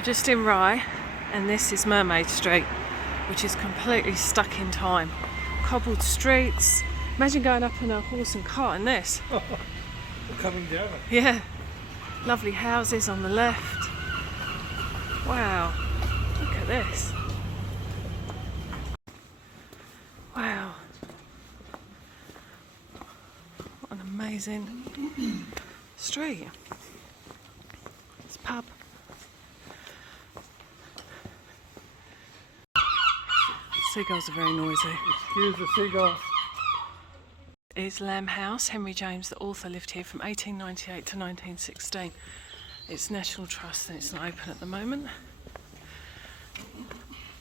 We're just in Rye, and this is Mermaid Street, which is completely stuck in time. Cobbled streets. Imagine going up on a horse and cart in this. We're coming down it. Yeah. Lovely houses on the left. Wow. Look at this. Wow. What an amazing street. It's a pub. Seagulls are very noisy. Excuse the seagulls. Is Lamb House. Henry James, the author, lived here from 1898 to 1916. It's National Trust and it's not open at the moment.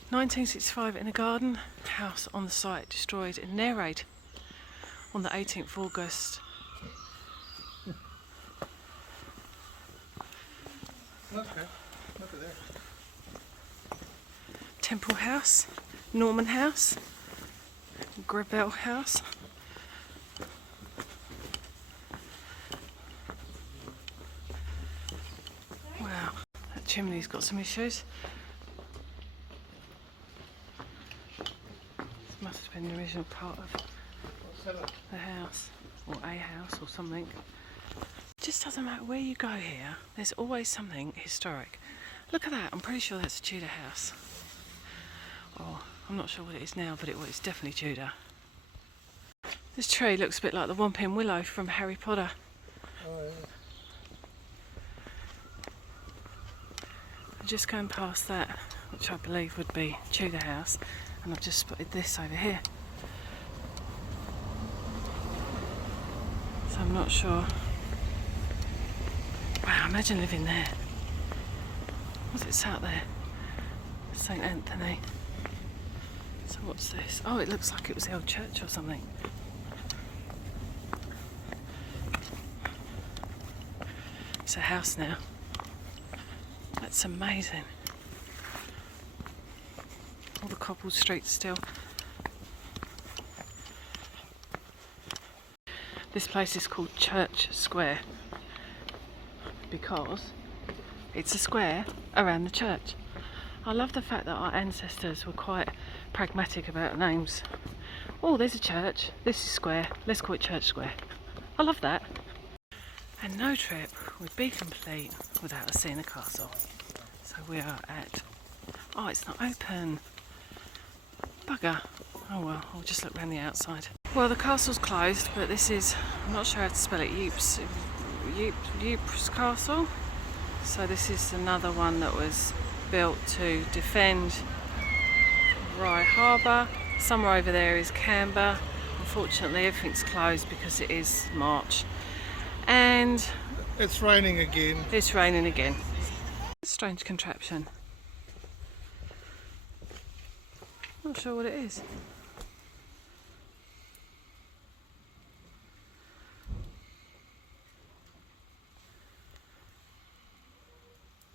1965 in a garden, house on the site destroyed in an air raid on the 18th August. Okay, look at there. Temple House, Norman House, Gribble House. Wow, that chimney's got some issues. This must have been the original part of the house, or a house or something. It just doesn't matter where you go here, there's always something historic. Look at that, I'm pretty sure that's a Tudor house. Oh, I'm not sure what it is now, but it's definitely Tudor. This tree looks a bit like the Whomping Willow from Harry Potter. Oh, yeah. I'm just going past that, which I believe would be Tudor House, and I've just spotted this over here. So I'm not sure. Wow, imagine living there. What's it out there? St Anthony. So what's this? Oh, it looks like it was the old church or something. It's a house now. That's amazing. All the cobbled streets still. This place is called Church Square because it's a square around the church. I love the fact that our ancestors were quite pragmatic about names. Oh, there's a church, this is square, let's call it Church Square. I love that. And no trip would be complete without us seeing the castle. So we are at... Oh, it's not open. Bugger. Oh well, I'll just look around the outside. Well, the castle's closed, but this is... I'm not sure how to spell it. Ypres Castle. So this is another one that was built to defend Rye Harbour. Somewhere over there is Canberra. Unfortunately, everything's closed because it is March. And it's raining again. It's raining again. Strange contraption. Not sure what it is.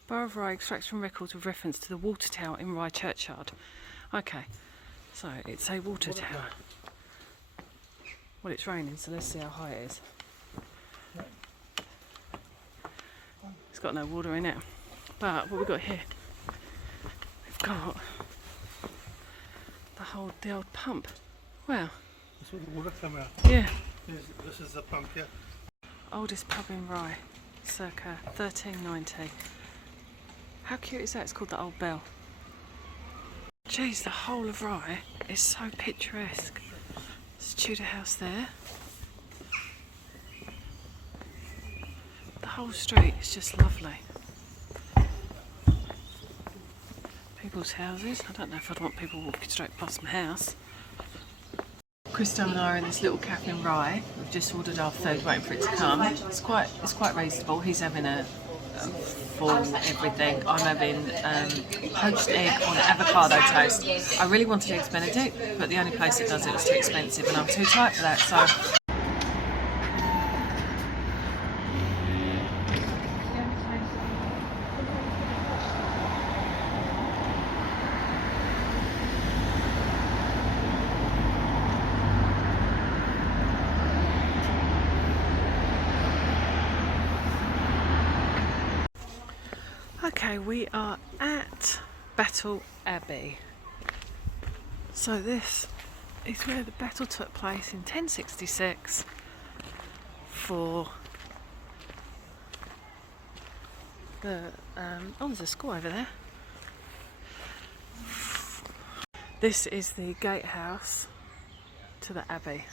Borough of Rye extracts from records with reference to the water tower in Rye Churchyard. Okay, so it's a water tower. Well, it's raining, so let's see how high it is. It's got no water in it. But what we've got here, we've got the old pump. Wow. That's where the water come out. Yeah. This is the pump here. Oldest pub in Rye, circa 1390. How cute is that? It's called the Old Bell. Geez, the whole of Rye is so picturesque. There's a Tudor house there. The whole street is just lovely. People's houses. I don't know if I'd want people walking straight past my house. Christo and I are in this little cafe in Rye. We've just ordered our food, waiting for it to come. It's quite reasonable. He's having a full everything. I'm having poached egg on avocado toast. I really wanted eggs Benedict, but the only place that does it was too expensive, and I'm too tight for that. So. Okay, we are at Battle Abbey. So this is where the battle took place in 1066 for the oh, there's a school over there. This is the gatehouse to the Abbey.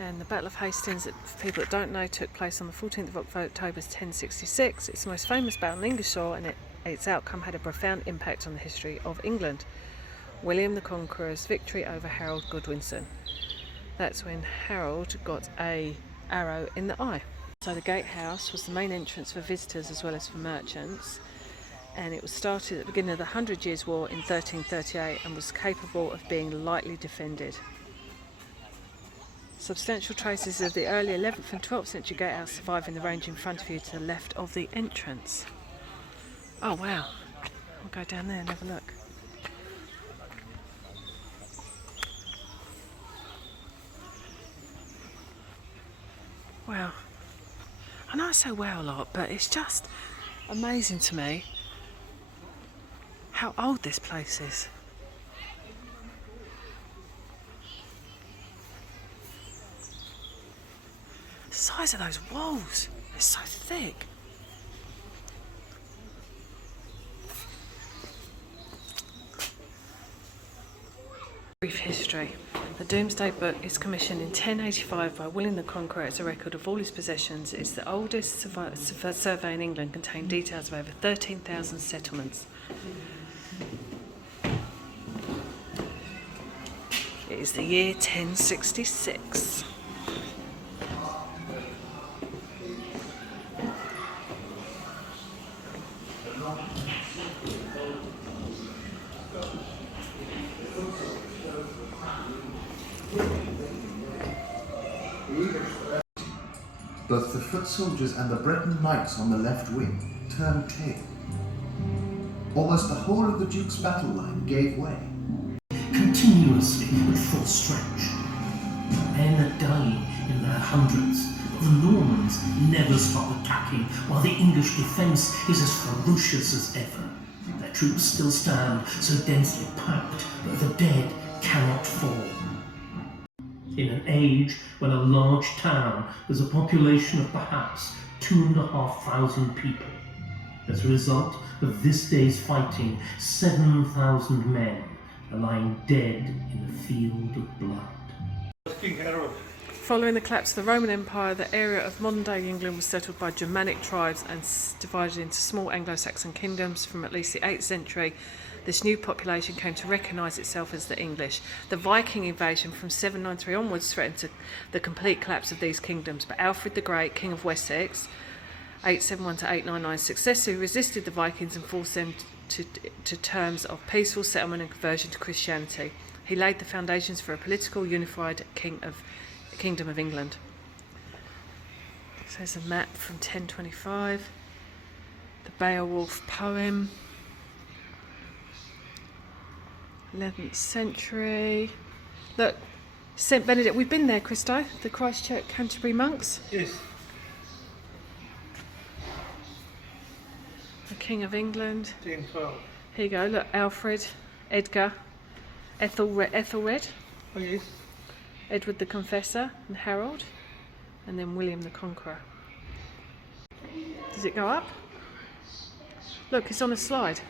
And the Battle of Hastings, for people that don't know, took place on the 14th of October 1066. It's the most famous battle on English soil, and its outcome had a profound impact on the history of England. William the Conqueror's victory over Harold Godwinson. That's when Harold got an arrow in the eye. So the gatehouse was the main entrance for visitors as well as for merchants, and it was started at the beginning of the 100 Years' War in 1338 and was capable of being lightly defended. Substantial traces of the early 11th and 12th century gatehouse survive in the range in front of you to the left of the entrance. Oh wow, we'll go down there and have a look. Wow, I know I say wow a lot, but it's just amazing to me how old this place is. The size of those walls, they're so thick. Brief history. The Domesday Book is commissioned in 1085 by William the Conqueror as a record of all his possessions. It's the oldest survey in England, containing details of over 13,000 settlements. It is the year 1066. Both the foot soldiers and the Breton knights on the left wing turned tail. Almost the whole of the Duke's battle line gave way. Continuously at full stretch. Men are dying in their hundreds, but the Normans never stop attacking, while the English defence is as ferocious as ever. Their troops still stand so densely packed that the dead cannot fall. In an age when a large town has a population of perhaps 2,500 people. As a result of this day's fighting, 7,000 men are lying dead in a field of blood. King Harold. Following the collapse of the Roman Empire, the area of modern-day England was settled by Germanic tribes and divided into small Anglo-Saxon kingdoms. From at least the 8th century, this new population came to recognise itself as the English. The Viking invasion from 793 onwards threatened the complete collapse of these kingdoms, but Alfred the Great, King of Wessex, 871 to 899, successfully resisted the Vikings and forced them to terms of peaceful settlement and conversion to Christianity. He laid the foundations for a political, unified Kingdom of England. So there's a map from 1025, the Beowulf poem, 11th century. Look, St Benedict, we've been there, Christo, the Christchurch Canterbury monks. Yes. The King of England. 1012. Here you go, look, Alfred, Edgar, Ethelred, Oh yes. Edward the Confessor, and Harold, and then William the Conqueror. Does it go up? Look, it's on a slide.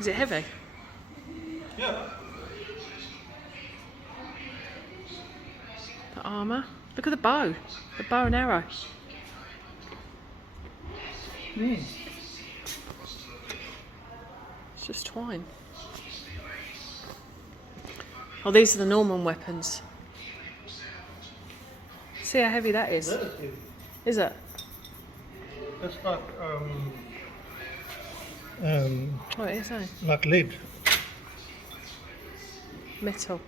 Is it heavy? Yeah. The armour. Look at the bow and arrow. It's just twine. Oh, these are the Norman weapons. See how heavy that is? That is heavy. Is it? That's like What is it? like lead. Metal.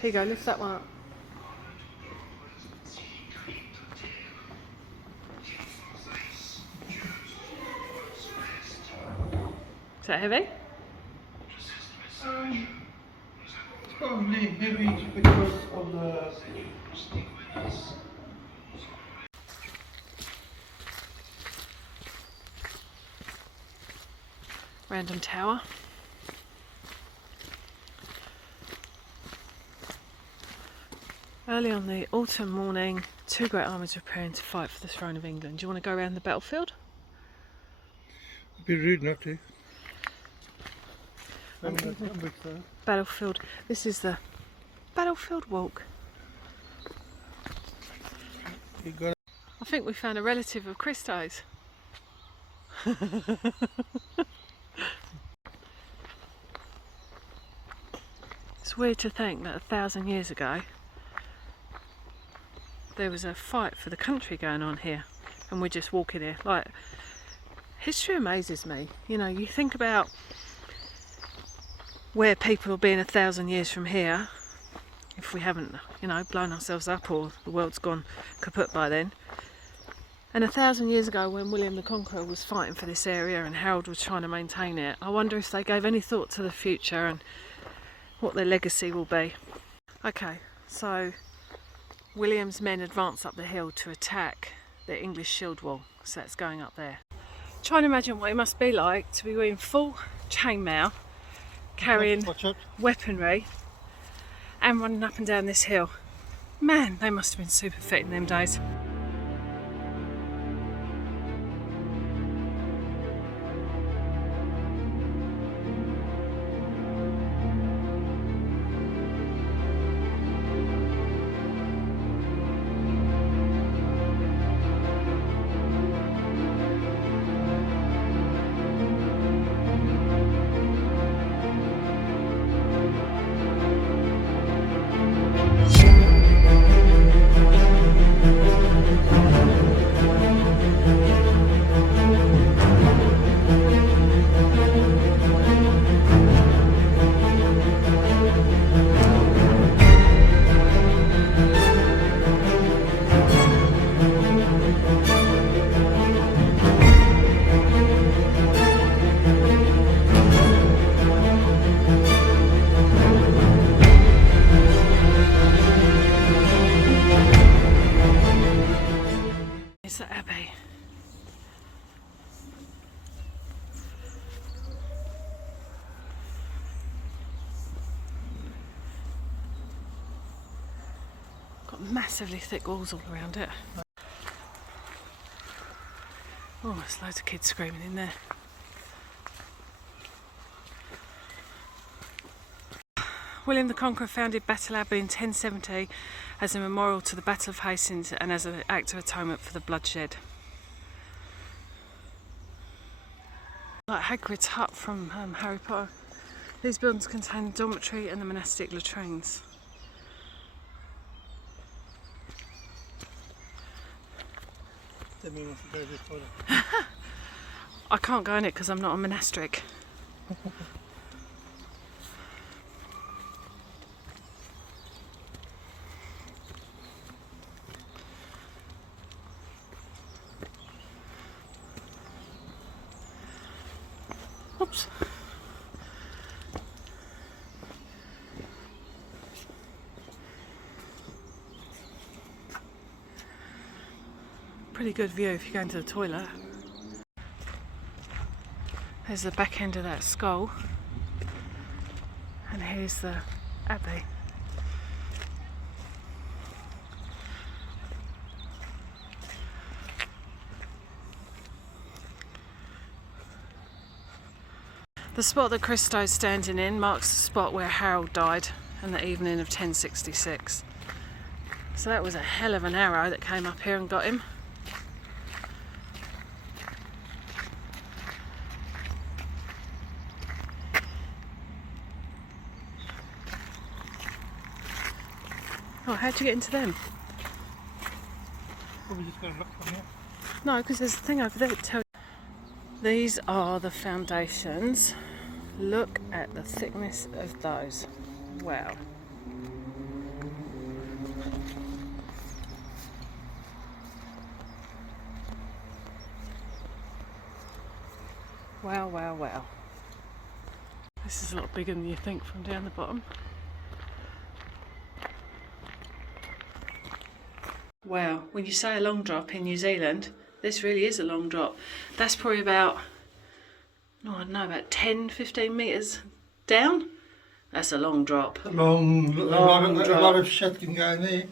Here you go, lift that one up. Is that heavy? It's probably heavy because of the Random tower. Early on the autumn morning, two great armies were preparing to fight for the throne of England. Do you want to go around the battlefield? It'd be rude not to. Battlefield. This is the battlefield walk. You got I think we found a relative of Christo's. It's weird to think that 1,000 years ago there was a fight for the country going on here and we're just walking here. Like, history amazes me. You know, you think about where people will be in 1,000 years from here if we haven't, you know, blown ourselves up or the world's gone kaput by then. And 1,000 years ago, when William the Conqueror was fighting for this area and Harold was trying to maintain it, I wonder if they gave any thought to the future and what their legacy will be. Okay, so William's men advance up the hill to attack the English shield wall, so that's going up there. Try and imagine what it must be like to be in full chainmail, carrying weaponry and running up and down this hill. Man, they must have been super fit in them days. It's the Abbey. Got massively thick walls all around it. Oh, there's loads of kids screaming in there. William the Conqueror founded Battle Abbey in 1070 as a memorial to the Battle of Hastings and as an act of atonement for the bloodshed. Like Hagrid's hut from Harry Potter. These buildings contain the dormitory and the monastic latrines. I can't go in it because I'm not a monastic. Oops. Pretty good view if you go into the toilet. There's the back end of that skull, and here's the Abbey. The spot that Christo's standing in marks the spot where Harold died in the evening of 1066. So that was a hell of an arrow that came up here and got him. Oh, how'd you get into them? Well, we just got to look from here. No, because there's a thing over there that tells you. These are the foundations. Look at the thickness of those. Wow. Wow, wow, wow. This is a lot bigger than you think from down the bottom. Wow, when you say a long drop in New Zealand, this really is a long drop. That's probably about, I don't know, about 10, 15 metres down. That's a long drop. A lot of shit can go in there.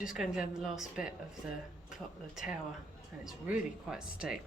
Just going down the last bit of the tower, and it's really quite steep.